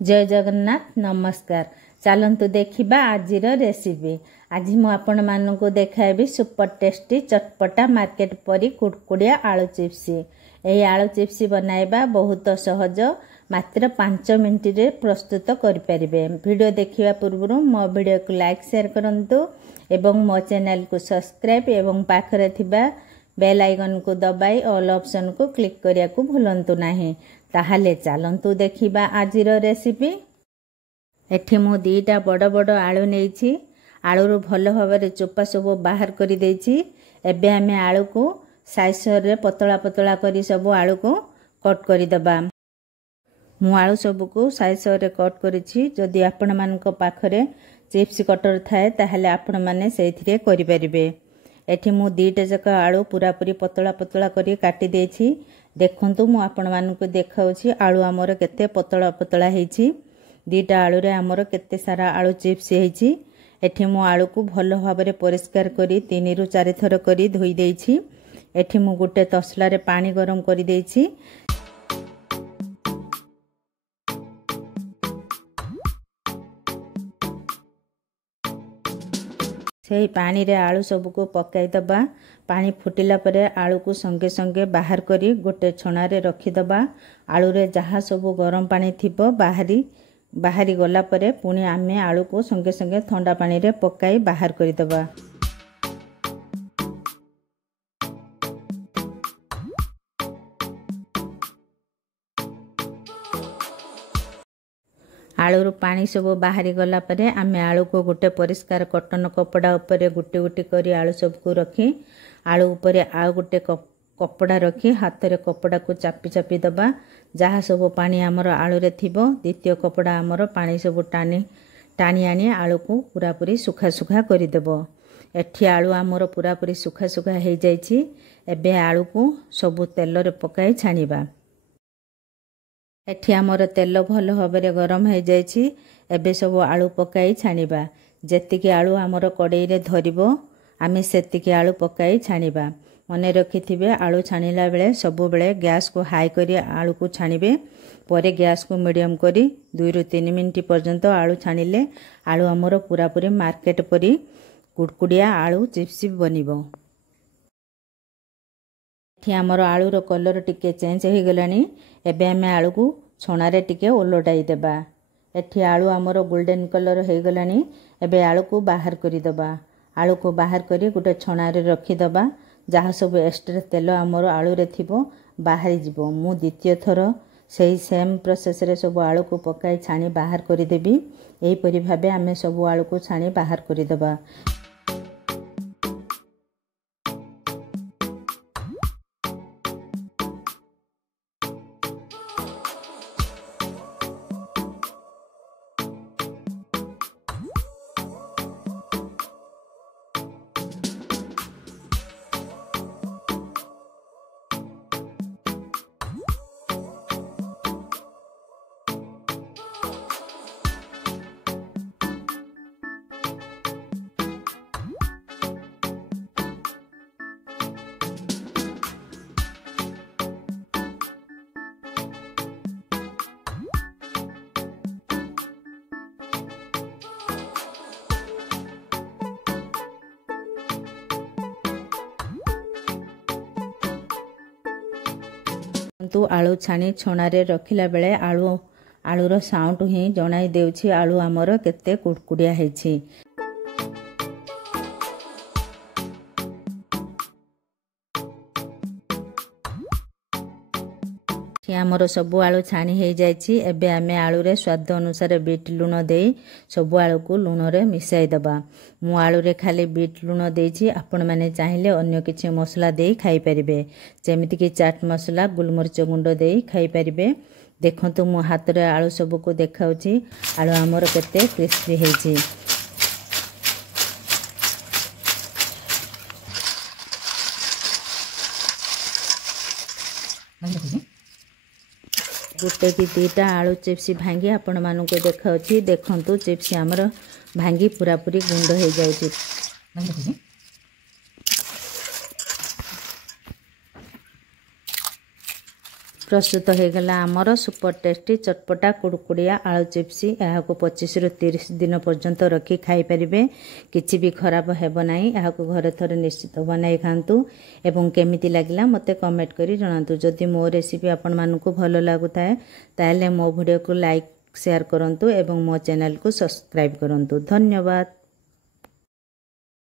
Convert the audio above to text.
जय जगन्नाथ नमस्कार। चलतु देखा आज रेसिपी। आज मु आपण मानू देखाबी सुपर टेस्टी चटपटा मार्केट परी कुड़कुड़िया आलू चिप्स। यही आलू चिप्स बनाइबा बहुत सहज, मात्र 5 मिनट रे प्रस्तुत करें। वीडियो देखा पूर्व मो वीडियो को लाइक शेयर करंतु एवं मो चैनल को सब्सक्राइब एवं पाखरे थिबा बेल आइकन को दबाई ऑल ऑप्शन को क्लिक करिया को भूलंतु नाही। ताहाले चलंतु देखिबा आजिर रेसिपी। एठी मु दीटा बड़ बड़ आलू नेइछि। आलू रो भलो भाबरे चोपा सब बाहर करि देइछि। एबे हमें आलू को साइज रे पतला पतला करी सब आलू को कट करि दबा। मु आलू सब को साइज रे कट करिछि। जदि आपण मानक पाखरे चिप्स कटर थाए ताहाले आपण माने सेथिरे करि परिबे। एठी मु दीटा जक आलू पूरा पूरी पतला पतला करी काटी देछि। देखंतु मु आपण मानकु देखाउछि आलू हमर केते पतला पतला हेछि। दीटा आलू रे हमर केते सारा आलू चिप्स हेछि। एठी मु आलू को भलो भाबरे परिष्कार करी 3 रु 4 थर करी धोई देछि। एठी मु गुटे तसला रे पानी गरम करी देछि। से पानी रे आलू सब को पकाई दबा। पानी फुटिला परे आलू को संगे संगे बाहर करी गोटे छणा रे रखी दबा। आलू रे जहा सब गरम पानी थिबो बाहरी गला परे पुणी आमे आलू को संगे संगे ठंडा पानी रे पकाई बाहर करी दबा। आलू पानी सब बाहरी गला परे आमे आलू को गोटे परिष्कार कॉटन कपड़ा ऊपर गुटी गुटी करी आलू सब को रखी आलू ऊपर आ गोटे कपड़ा रखी हाथ रे कपड़ा को चापी चापी दबा। जहा सब पानी आमर आलू रे थिबो द्वितीय कपड़ा आमर पानी सब टाणी आनी आलू को पूरा पूरी सुखा सुखा करी देबो। एठी आलू आमर पूरा पूरी सुखा सुखा हो जाइछि। एबे आलू को सब तेल रे पकाई छानिबा। एठी आमर तेल भल भाबरे गरम हो जाइछि। एबे सब आलू पकाई छानिबा। जेतिकी आलू आमर कड़ाई रे धरिबो आमे सेतिकी आलू पकाई छानिबा। मने रखिथिबे आलू छानिला बेले सब बेले गैस को हाई करी आलू को छानिबे। परे गैस को मीडियम करी 2 रु 3 मिनिट पर्यंत आलू छानिले आलू आमर पूरा पूरी मार्केट परी कुड़कुड़िया आलू चिप्स बनिबो। एठी आमर आलू रो कलर टिके चेंज हो गलानी। एबे हमें आलू को छणा रे टिके ओलटाई देबा। एठी आलू आमर गोल्डन कलर हो गलानी। एबे आलू को बाहर करी दबा। आलू को बाहर करी गोटे छणा रे रखी दबा। जहा सब एक्स्ट्रा तेल आमर आलू रे थिबो बाहरी जिवो। मु द्वितीय थर सही सेम प्रोसेस रे सब आलू को पकाई छाणी बाहर करी देबी। एही परि भाबे हमें सब आलू को छाणी बाहर करी दबा। आलू छाणी छणा रे रखिला बेले आलूर साउंड ही जणाई देउछि आलू आमर केते कुड़कुड़िया हेछि। आमर सब आलू छाणी हो जाइछि। एबे आमे आलू रे स्वाद अनुसार बीट लूण देई सब आलू को लूण रे मिसाई दबा। मु आलू रे खाली बीट लूण देइछि। आपण माने चाहिले अन्य किछि मसला देई खाई परिबे। जेमिति कि चाट मसला गुलमरिच गुंड देई खाई परिबे। देखंतु मु हाथ रे आलू सब को देखाउछि आलू आमर केते क्रिस्पी हेछि। गोटे कि दीटा आलू चिप्स भांगी आपण मानक देखाउछि। देखंतु चिप्स आमर भांगी पूरा पूरी गुंड हो जाउछि। प्रस्तुत हो गला आमर सुपर टेस्टी चटपटा कुड़कुड़िया आलू चिप्स। यहाँ 25 ରୁ 30 दिन पर्यंत रखी खाई पारिबे, किछि भी खराब हेब नाही। यहाँ घरे थरे निश्चित बनाई खातु एवं केमिति लागिला मते कमेंट करी जणातु। जदि मो रेसिपी आपण मानकु भलो लागुताए ताले मो वीडियो को लाइक शेयर करंतु एवं मो चैनल को सब्सक्राइब करंतु। धन्यवाद।